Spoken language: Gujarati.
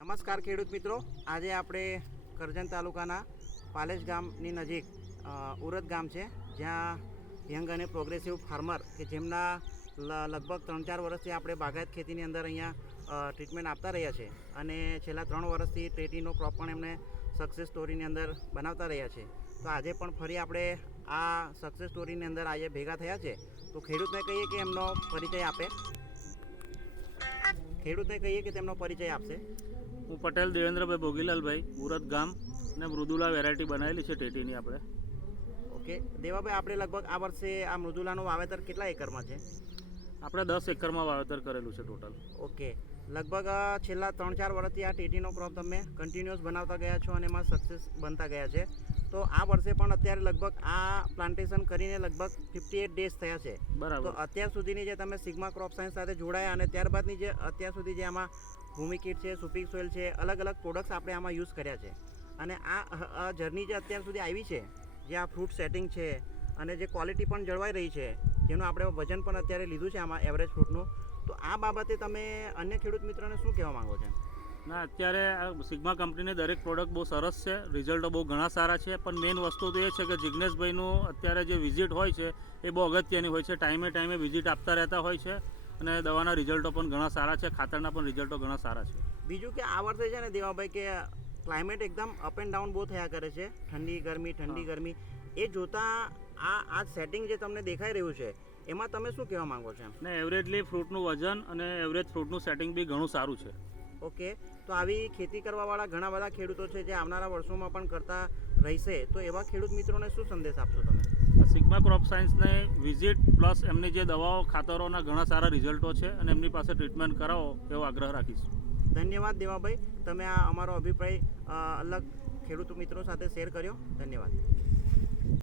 નમસ્કાર ખેડૂત મિત્રો, આજે આપણે કરજણ તાલુકાના પાલેજ ગામની નજીક ઉરદ ગામ છે, જ્યાં યંગ અને પ્રોગ્રેસિવ ફાર્મર કે જેમના લગભગ 3-4 વર્ષથી આપણે બાગાયત ખેતીની અંદર અહીંયા ટ્રીટમેન્ટ આપતા રહ્યા છે અને છેલ્લા 3 વર્ષથી ટેટીનો ક્રોપ પણ એમને સક્સેસ સ્ટોરીની અંદર બનાવતા રહ્યા છે. તો આજે પણ ફરી આપણે આ સક્સેસ સ્ટોરીની અંદર આજે ભેગા થયા છે. તો ખેડૂતને કહીએ કે એમનો પરિચય આપે. ખેડૂતને કહીએ કે તેમનો પરિચય આપશે. હું પટેલ દેવેન્દ્રભાઈ ભોગીલાલભાઈ, ઉરદ ગામ ને મૃદુલા વેરાયટી બનાવેલી છે ટેટીની આપણે. ઓકે દેવાભાઈ, આપણે લગભગ આ વર્ષે આ મૃદુલાનું વાવેતર કેટલા એકરમાં છે? આપણે 10 એકરમાં વાવેતર કરેલું છે ટોટલ. ઓકે, લગભગ છેલ્લા 3-4 વર્ષથી આ ટેટીનો ક્રોપ તમે કન્ટિન્યુઅસ બનાવતા ગયા છો અને એમાં સક્સેસ બનતા ગયા છે. તો આ વર્ષે પણ અત્યારે લગભગ આ પ્લાન્ટેશન કરીને લગભગ 58 ડેઝ થયા છે. બરાબર. તો અત્યાર સુધીની જે તમે સિગ્મા ક્રોપ સાયન્સ સાથે જોડાયા અને ત્યારબાદની જે અત્યાર સુધી જે આમાં ભૂમિકીટ છે, સુપિક સોઇલ છે, અલગ અલગ પ્રોડક્ટ્સ આપણે આમાં યુઝ કર્યા છે અને આ જર્ની જે અત્યાર સુધી આવી છે, જે આ ફ્રૂટ સેટિંગ છે અને જે ક્વોલિટી પણ જળવાઈ રહી છે, જેનું આપણે વજન પણ અત્યારે લીધું છે આમાં એવરેજ ફ્રૂટનું, તો આ બાબતે તમે અન્ય ખેડૂત મિત્રોને શું કહેવા માંગો છો? ના, અત્યારે આ સિગ્મા કંપનીની દરેક પ્રોડક્ટ બહુ સરસ છે, રિઝલ્ટો બહુ ઘણા સારા છે, પણ મેઇન વસ્તુ તો એ છે કે જિગ્નેશભાઈનું અત્યારે જે વિઝિટ હોય છે એ બહુ અગત્યની હોય છે. ટાઈમે વિઝિટ આપતા રહેતા હોય છે અને દવાના રિઝલ્ટો પણ ઘણા સારા છે, ખાતરના પણ રિઝલ્ટો ઘણા સારા છે. બીજું કે આ વર્ષે છે ને દેવાભાઈ કે ક્લાઇમેટ એકદમ અપ એન્ડ ડાઉન બહુ થયા કરે છે, ઠંડી ગરમી, એ જોતાં આ સેટિંગ જે તમને દેખાઈ રહ્યું છે એમાં તમે શું કહેવા માંગો છો? ને એવરેજલી ફ્રૂટનું વજન અને એવરેજ ફ્રૂટનું સેટિંગ બી ઘણું સારું છે. ઓકે, તો આવી ખેતી કરવાવાળા ઘણા બધા ખેડૂતો છે જે આવનારા વર્ષોમાં પણ કરતા રહેશે, તો એવા ખેડૂત મિત્રોને શું સંદેશ આપશો તમે? સિગ્મા ક્રોપ સાયન્સને વિઝિટ પ્લસ એમની જે દવાઓ ખાતરોના ઘણા સારા રિઝલ્ટો છે અને એમની પાસે ટ્રીટમેન્ટ કરાવો એવો આગ્રહ રાખીશ. ધન્યવાદ દેવાભાઈ, તમે આ અમારો અભિપ્રાય અલગ ખેડૂત મિત્રો સાથે શેર કર્યો. ધન્યવાદ.